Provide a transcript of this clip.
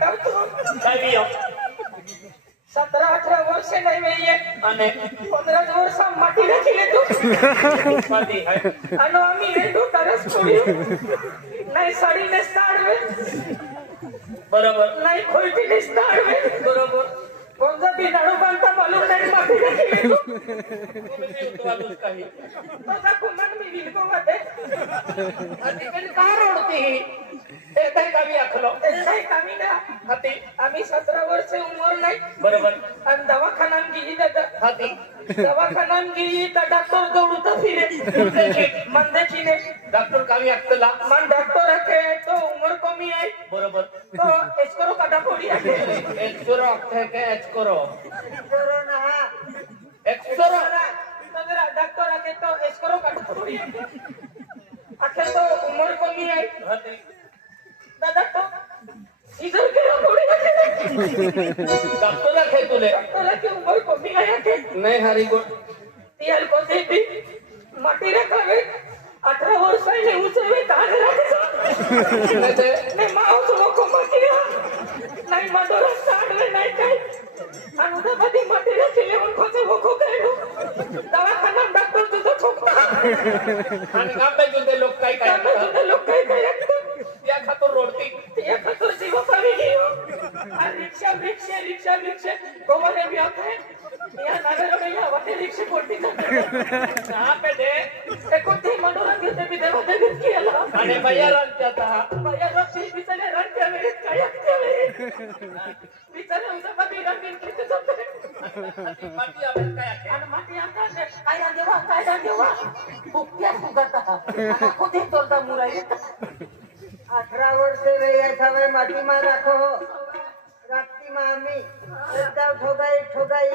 કઈ વિયો 17-18 વર્ષે નહીં વહીએ અને 15 વર્ષ માટી રાખી લીધું પદી હે આનો અમી રેડું તરસ પડ્યું નહીં સડીને સ્થાળવે બરોબર નહીં ખોલતીને સ્થાળવે બરોબર પંજાબી નાડું બાંધતા માલુમ નહીં માટી રાખી લીધું તો આલું કહી તો સાકુ મન મી વિલકો વાતે અતિકન કા રોડતી એ કઈ કાવી આખલો એ કઈ કામી ના હતી આમી 17 વર્ષે ઉંમર નહીં બરોબર અને દવાખાનામાં ગઈ દાદા હતી દવાખાનામાં ગઈ તો ડોક્ટર દોડતા ફિરે મન દેખીને ડॉक्टर કાવી આખલા મન ડોક્ટર હકે તો ઉંમર કમી આઈ બરોબર તો એસ્કોરો કાઢા પડી આકે એક્સરો આખે કે એક્સરો એસ્કોરો ના એક્સરો તો જરા ડોક્ટર હકે તો એસ્કોરો કાઢા પડી આકે તો ઉંમર કમી આઈ હતી દાદા તો सीजर के पड़ी आके डॉक्टर आखे तुले डॉक्टर हके उंमर कमी आई आके नहीं हरी को तियाल को देती माटी रखावे 18 वर्ष ने उचवे ताग राखे ने माओ तो को माटी नहीं माडोरा साडवे नहीं काय अनुदा बदी माटी रखी ले उन खोसे वो को काढू दवाखाना डॉक्टर तुझा ठोकता आणि काम जुदे लोक काय काय तुझे लोक काय काय त्या खातो रोडती या खातर जीव पावी गेलो और रिक्शा रिक्शा रिक्शा रिक्शा गोवाने भी आते हैं या नगर में या वाटे रिक्शा पड़ती जाते कहां पे दे ते कोणते मनोरंजन घेते भी देवा देवीत केला आणि भैया रन जाता भैया रस्ते बिचारे रन के वेळेस काय असते बिचारे उसा कधी रंगीन किती जाते माती आपण काय आखे आणि माती आता काय देवा भुक्या फुगता आणि कोठे तोलता मुरा येता 18 વર્ષે રહ્યા તમે માટીમાં રાખો રાતની માં અમે એકદમ ઠોગાઈ